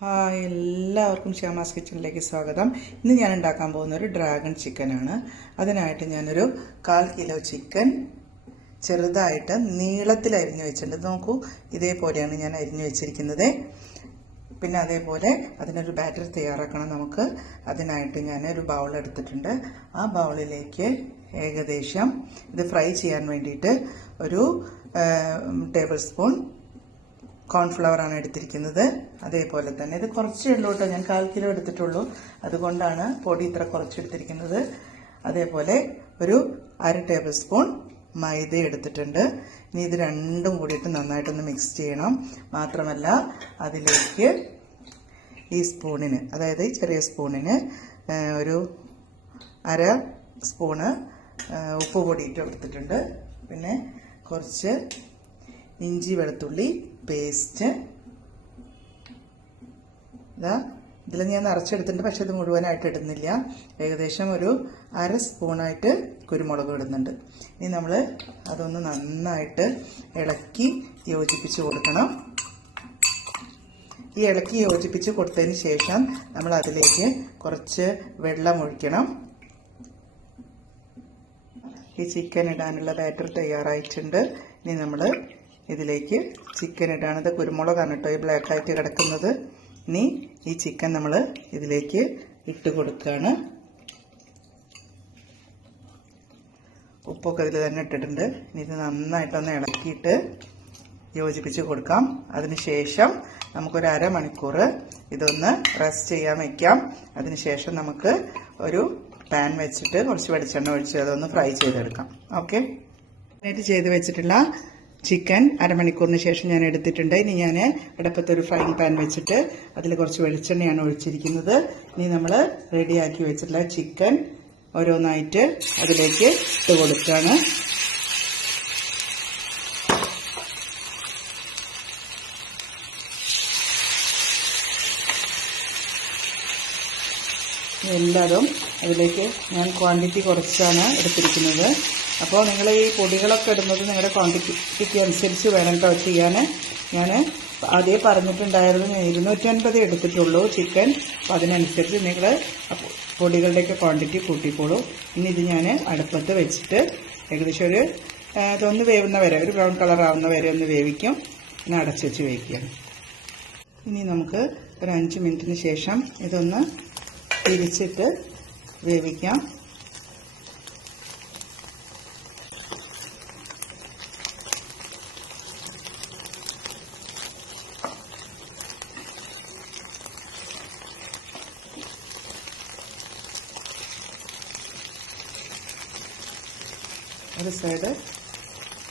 Hi, എല്ലാവർക്കും ശ്യാമാസ് കിച്ചണിലേക്ക് സ്വാഗതം. ഇന്ന് ഞാൻ ഉണ്ടാക്കാൻ പോകുന്ന ഒരു ഡ്രാഗൺ ചിക്കനാണ്. അതിനായിട്ട് ഞാനൊരു 1/4 കിലോ ചിക്കൻ ചെറുതായിട്ട് നീളത്തിൽ അരിഞ്ഞു വെച്ചിട്ടുണ്ട്. നോക്കൂ, ഇതേപോലെയാണ് ഞാൻ അരിഞ്ഞു വെച്ചിരിക്കുന്നത്. പിന്നെ അതേപോലെ അതിനൊരു ബാറ്റർ തയ്യാറാക്കണം നമുക്ക്. അതിനായിട്ട് ഞാനൊരു ബൗൾ എടുത്തിട്ടുണ്ട്. ആ ബൗളിലേക്ക് ഏകദേശം ഇത് ഫ്രൈ ചെയ്യാൻ വേണ്ടിയിട്ട് ഒരു ടേബിൾ സ്പൂൺ കോൺഫ്ലവർ ആണ് എടുത്തിരിക്കുന്നത്. അതേപോലെ തന്നെ ഇത് കുറച്ചേ ഉള്ളൂ കേട്ടോ, ഞാൻ 1/4 കിലോ എടുത്തിട്ടുള്ളൂ, അതുകൊണ്ടാണ് പൊടി ഇത്ര കുറച്ചെടുത്തിരിക്കുന്നത്. അതേപോലെ ഒരു 1/2 ടേബിൾ സ്പൂൺ മൈദ എടുത്തിട്ടുണ്ട്. ഇനി ഇത് രണ്ടും കൂടിയിട്ട് നന്നായിട്ടൊന്ന് മിക്സ് ചെയ്യണം. മാത്രമല്ല അതിലേക്ക് ഈ സ്പൂണിന്, അതായത് ഈ ചെറിയ സ്പൂണിന് ഒരു 1/2 സ്പൂണ് ഉപ്പ് പൊടിയിട്ട് എടുത്തിട്ടുണ്ട്. പിന്നെ കുറച്ച് ഇഞ്ചി വെളുത്തുള്ളി പേസ്റ്റ്, ഇതിൽ ഞാൻ നിറച്ചെടുത്തിട്ടുണ്ട്, പക്ഷെ ഇത് മുഴുവനായിട്ട് ഇടുന്നില്ല. ഏകദേശം ഒരു 1/2 സ്പൂണായിട്ട് കുരുമുളക് ഇടുന്നുണ്ട്. ഇനി നമ്മൾ അതൊന്ന് നന്നായിട്ട് ഇളക്കി യോജിപ്പിച്ച് കൊടുക്കണം. ഈ ഇളക്കി യോജിപ്പിച്ച് കൊടുത്തതിന് ശേഷം നമ്മൾ അതിലേക്ക് കുറച്ച് വെള്ളം ഒഴിക്കണം. ഈ ചിക്കൻ ഇടാനുള്ള ബാറ്റർ തയ്യാറായിട്ടുണ്ട്. ഇനി നമ്മൾ ഇതിലേക്ക് ചിക്കൻ ഇടാണ്. ഇത് കുരുമുളകാണ് കേട്ടോ ഈ ബ്ലാക്കായിട്ട് കിടക്കുന്നത്. ഇനി ഈ ചിക്കൻ നമ്മൾ ഇതിലേക്ക് ഇട്ട് കൊടുക്കുകയാണ്. ഉപ്പൊക്കെ ഇതിൽ തന്നെ ഇട്ടിട്ടുണ്ട്. ഇനി ഇത് നന്നായിട്ടൊന്ന് ഇളക്കിയിട്ട് യോജിപ്പിച്ച് കൊടുക്കാം. അതിനുശേഷം നമുക്കൊരു 1/2 മണിക്കൂർ ഇതൊന്ന് റെസ്റ്റ് ചെയ്യാൻ വയ്ക്കാം. അതിനുശേഷം നമുക്ക് ഒരു പാൻ വെച്ചിട്ട് കുറച്ച് വെളിച്ചെണ്ണ ഒഴിച്ച് അതൊന്ന് ഫ്രൈ ചെയ്തെടുക്കാം. ഓക്കെ, ചെയ്ത് വെച്ചിട്ടുള്ള ചിക്കൻ 1/2 മണിക്കൂറിന് ശേഷം ഞാൻ എടുത്തിട്ടുണ്ട്. ഇനി ഞാൻ അടുപ്പത്തൊരു ഫ്രൈയിങ് പാൻ വെച്ചിട്ട് അതിൽ കുറച്ച് വെളിച്ചെണ്ണയാണ് ഒഴിച്ചിരിക്കുന്നത്. ഇനി നമ്മൾ റെഡിയാക്കി വെച്ചിട്ടുള്ള ചിക്കൻ ഓരോന്നായിട്ട് അതിലേക്ക് ഇട്ട് കൊടുക്കുകയാണ്. എല്ലാതും അതിലേക്ക് ഞാൻ ക്വാണ്ടിറ്റി കുറച്ചാണ് എടുത്തിരിക്കുന്നത്. അപ്പോൾ നിങ്ങൾ ഈ പൊടികളൊക്കെ ഇടുന്നത് നിങ്ങളുടെ ക്വാണ്ടിറ്റിക്ക് അനുസരിച്ച് വേണം കേട്ടോ ചെയ്യാൻ. ഞാൻ ആദ്യം പറഞ്ഞിട്ടുണ്ടായിരുന്നു 250 എടുത്തിട്ടുള്ളൂ ചിക്കൻ. അപ്പോൾ അതിനനുസരിച്ച് നിങ്ങൾ പൊടികളുടെയൊക്കെ ക്വാണ്ടിറ്റി കൂട്ടിക്കോളൂ. ഇനി ഇത് ഞാൻ അടുപ്പത്ത് വെച്ചിട്ട് ഏകദേശം ഇതൊന്ന് വേവുന്ന വരെ, ഒരു ബ്രൗൺ കളർ ആവുന്ന വരെ ഒന്ന് വേവിക്കും. പിന്നെ അടച്ചു വെച്ച് വേവിക്കുകയാണ്. ഇനി നമുക്ക് ഒരു 5 മിനിറ്റിന് ശേഷം ഇതൊന്ന് തിരിച്ചിട്ട് വേവിക്കാം. ഒരു സൈഡ്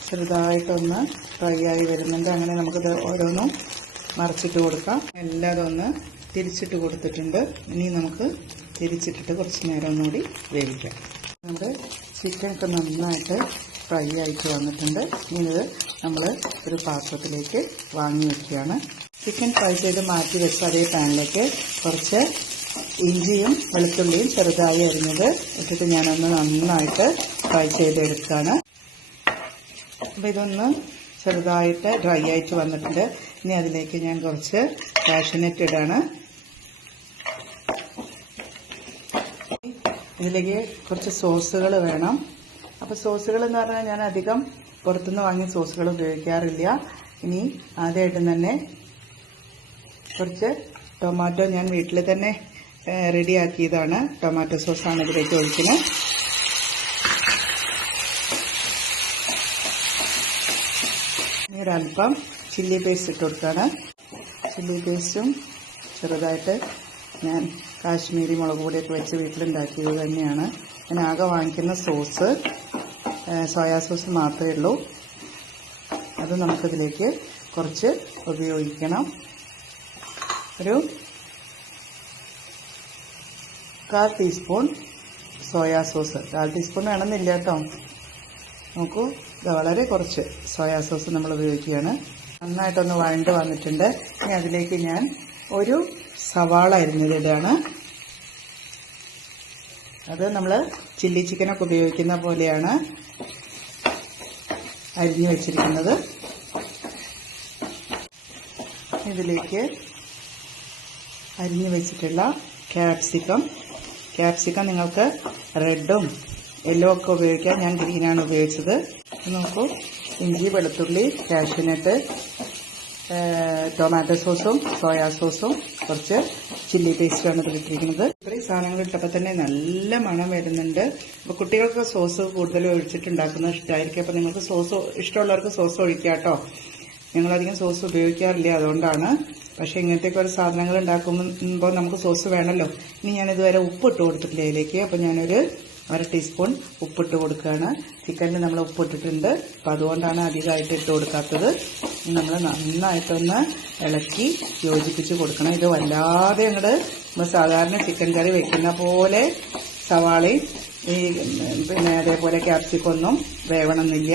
ചെറുതായിട്ടൊന്ന് ഫ്രൈ ആയി വരുന്നുണ്ട്. അങ്ങനെ നമുക്കിത് ഓരോന്നും മറിച്ചിട്ട് കൊടുക്കാം. എല്ലാതും ഒന്ന് തിരിച്ചിട്ട് കൊടുത്തിട്ടുണ്ട്. ഇനി നമുക്ക് തിരിച്ചിട്ടിട്ട് കുറച്ച് നേരം ഒന്നുകൂടി വേവിക്കാം. നമ്മുടെ ചിക്കൻ ഒക്കെ നന്നായിട്ട് ഫ്രൈ ആയിട്ട് വന്നിട്ടുണ്ട്. ഇനി ഇത് നമ്മൾ ഒരു പാത്രത്തിലേക്ക് വാങ്ങി വയ്ക്കുകയാണ്. ചിക്കൻ ഫ്രൈ ചെയ്ത് മാറ്റി വെച്ച അതേ പാനിലേക്ക് കുറച്ച് ഇഞ്ചിയും വെളുത്തുള്ളിയും ചെറുതായി അരിഞ്ഞത് ഇട്ടിട്ട് ഞാനൊന്ന് നന്നായിട്ട് ഫ്രൈ ചെയ്തെടുക്കുകയാണ്. അപ്പോൾ ഇതൊന്ന് ചെറുതായിട്ട് ഡ്രൈ ആയിട്ട് വന്നിട്ടുണ്ട്. ഇനി അതിലേക്ക് ഞാൻ കുറച്ച് കാഷ്യൂനട്ട് ഇടാണ്. ഇതിലേക്ക് കുറച്ച് സോസുകൾ വേണം. അപ്പോൾ സോസുകൾ എന്ന് പറഞ്ഞാൽ ഞാൻ അധികം പുറത്തുനിന്ന് വാങ്ങിയ സോസുകൾ ഉപയോഗിക്കാറില്ല. ഇനി ആദ്യമായിട്ട് തന്നെ കുറച്ച് ടൊമാറ്റോ ഞാൻ വീട്ടിൽ തന്നെ റെഡിയാക്കിയതാണ്. ടൊമാറ്റോ സോസാണ് ഇതിലേക്ക് ഒഴിക്കുന്നത്. ഇനി ഒരല്പം ചില്ലി പേസ്റ്റ് ഇട്ട് കൊടുക്കുകയാണ്. ചില്ലി പേസ്റ്റും ചെറുതായിട്ട് ഞാൻ കാശ്മീരി മുളക് പൊടിയൊക്കെ വെച്ച് വീട്ടിലുണ്ടാക്കിയത് തന്നെയാണ്. ഞാൻ ആകെ വാങ്ങിക്കുന്ന സോസ് സോയാ സോസ് മാത്രമേ ഉള്ളൂ. അത് നമുക്കിതിലേക്ക് കുറച്ച് ഉപയോഗിക്കണം. ഒരു 1/4 ടീസ്പൂൺ സോയാ സോസ്, 1/4 ടീസ്പൂൺ വേണമെന്നില്ല കേട്ടോ. നോക്കൂ, ഇത് വളരെ കുറച്ച് സോയാ സോസ് നമ്മൾ ഉപയോഗിക്കുകയാണ്. നന്നായിട്ടൊന്ന് വഴണ്ട് വന്നിട്ടുണ്ട്. ഇനി അതിലേക്ക് ഞാൻ ഒരു സവാള അരിഞ്ഞതിടാണ്. അത് നമ്മൾ ചില്ലി ചിക്കനൊക്കെ ഉപയോഗിക്കുന്ന പോലെയാണ് അരിഞ്ഞു വെച്ചിരിക്കുന്നത്. ഇതിലേക്ക് അരിഞ്ഞു വെച്ചിട്ടുള്ള ക്യാപ്സിക്കം നിങ്ങൾക്ക് റെഡും യെല്ലോ ഒക്കെ ഉപയോഗിക്കാം. ഞാൻ ഗ്രീനാണ് ഉപയോഗിച്ചത്. നോക്കൂ, ഇഞ്ചി, വെളുത്തുള്ളി, കാഷ്യൂനട്ട്, ടൊമാറ്റോ സോസും സോയാ സോസും കുറച്ച് ചില്ലി പേസ്റ്റാണ് ഇതിലിട്ടിരിക്കുന്നത്. ഇത്രയും സാധനങ്ങൾ ഇട്ടപ്പോൾ തന്നെ നല്ല മണം വരുന്നുണ്ട്. അപ്പോൾ കുട്ടികൾക്ക് സോസ് കൂടുതൽ ഒഴിച്ചിട്ടുണ്ടാക്കുന്നത് ഇഷ്ടമായിരിക്കും. അപ്പോൾ നിങ്ങൾക്ക് സോസ് ഇഷ്ടമുള്ളവർക്ക് സോസ് ഒഴിക്കാം കേട്ടോ. ഞങ്ങളധികം സോസ് ഉപയോഗിക്കാറില്ല, അതുകൊണ്ടാണ്. പക്ഷേ ഇങ്ങനത്തെയൊക്കെ ഒരു സാധനങ്ങൾ ഉണ്ടാക്കുമ്പോൾ നമുക്ക് സോസ് വേണമല്ലോ. ഇനി ഞാനിതുവരെ ഉപ്പിട്ട് കൊടുത്തിട്ടില്ല ഇതിലേക്ക്. അപ്പോൾ ഞാനൊരു 1 ടീസ്പൂൺ ഉപ്പിട്ട് കൊടുക്കുകയാണ്. ചിക്കനിൽ നമ്മൾ ഉപ്പിട്ടിട്ടുണ്ട്, അപ്പോൾ അതുകൊണ്ടാണ് അധികമായിട്ട് ഇട്ട് കൊടുക്കാത്തത്. നമ്മൾ നന്നായിട്ടൊന്ന് ഇളക്കി യോജിപ്പിച്ച് കൊടുക്കണം. ഇത് വല്ലാതെ അങ്ങോട്ട് നമ്മൾ സാധാരണ ചിക്കൻ കറി വെക്കുന്ന പോലെ സവാളയും പിന്നെ അതേപോലെ ക്യാപ്സിക്കൊന്നും വേവണമെന്നില്ല.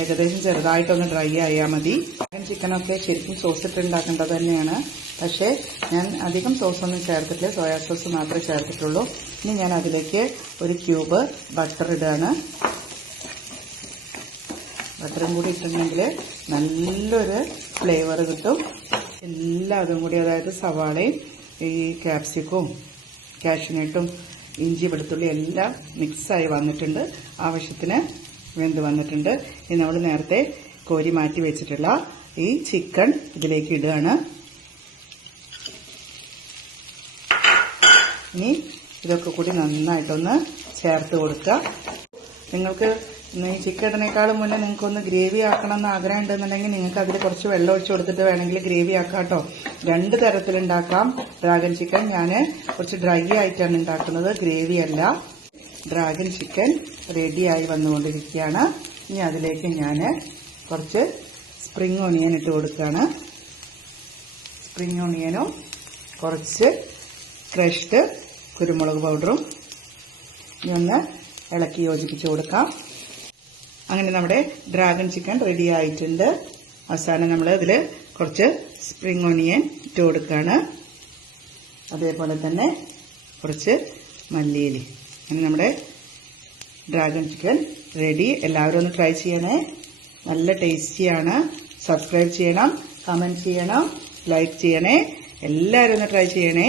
ഏകദേശം ചെറുതായിട്ടൊന്ന് ഡ്രൈ ആയാൽ മതി. ചിക്കനൊക്കെ ശരിക്കും സോസ് ഇട്ട് ഉണ്ടാക്കേണ്ടത് തന്നെയാണ്. പക്ഷേ ഞാൻ അധികം സോസൊന്നും ചേർത്തിട്ടില്ല, സോയാ സോസ് മാത്രമേ ചേർത്തിട്ടുള്ളൂ. ഇനി ഞാൻ അതിലേക്ക് ഒരു ക്യൂബ് ബട്ടർ ഇടുകയാണ്. ബട്ടറും കൂടി ഇട്ടിട്ടുണ്ടെങ്കിൽ നല്ലൊരു ഫ്ലേവർ കിട്ടും. എല്ലാതും കൂടി, അതായത് സവാളയും ഈ ക്യാപ്സിക്കവും കാഷ്യൂനട്ടും ഇഞ്ചി വെളുത്തുള്ളി എല്ലാം മിക്സായി വന്നിട്ടുണ്ട്. ആവശ്യത്തിന് വെന്ത് വന്നിട്ടുണ്ട്. ഇനി നമ്മൾ നേരത്തെ കോരി മാറ്റി വെച്ചിട്ടുള്ള ഈ ചിക്കൻ ഇതിലേക്ക് ഇടുകയാണ്. ഇനി ഇതൊക്കെ കൂടി നന്നായിട്ടൊന്ന് ചേർത്ത് കൊടുക്കുക. നിങ്ങൾക്ക് ഈ ചിക്കൻ ഇടുന്നേക്കാളും മുന്നേ നിങ്ങൾക്കൊന്ന് ഗ്രേവി ആക്കണം എന്ന് ആഗ്രഹം ഉണ്ടെന്നുണ്ടെങ്കിൽ നിങ്ങൾക്ക് അതിൽ കുറച്ച് വെള്ളം ഒഴിച്ച് കൊടുത്തിട്ട് വേണമെങ്കിൽ ഗ്രേവി ആക്കാം കേട്ടോ. 2 തരത്തിലുണ്ടാക്കാം ഡ്രാഗൺ ചിക്കൻ. ഞാൻ കുറച്ച് ഡ്രൈ ആയിട്ടാണ് ഉണ്ടാക്കുന്നത്, ഗ്രേവി അല്ല. ഡ്രാഗൺ ചിക്കൻ റെഡിയായി വന്നുകൊണ്ടിരിക്കുകയാണ്. ഇനി അതിലേക്ക് ഞാൻ കുറച്ച് സ്പ്രിംഗ് ഓണിയൻ ഇട്ട് കൊടുക്കുകയാണ്. സ്പ്രിംഗ് ഓണിയനും കുറച്ച് ക്രഷ്ഡ് കുരുമുളക് പൗഡറും ഇനി ഒന്ന് ഇളക്കി യോജിപ്പിച്ച് കൊടുക്കാം. അങ്ങനെ നമ്മുടെ ഡ്രാഗൺ ചിക്കൻ റെഡി ആയിട്ടുണ്ട്. അവസാനം നമ്മൾ ഇതിൽ കുറച്ച് സ്പ്രിംഗ് ഓണിയൻ ഇട്ട് കൊടുക്കുകയാണ്. അതേപോലെ തന്നെ കുറച്ച് മല്ലിയില. അങ്ങനെ നമ്മുടെ ഡ്രാഗൺ ചിക്കൻ റെഡി. എല്ലാവരും ഒന്ന് ട്രൈ ചെയ്യണേ. നല്ല ടേസ്റ്റിയാണ്. സബ്സ്ക്രൈബ് ചെയ്യണം, കമൻറ്റ് ചെയ്യണം, ലൈക്ക് ചെയ്യണേ. എല്ലാവരും ഒന്ന് ട്രൈ ചെയ്യണേ.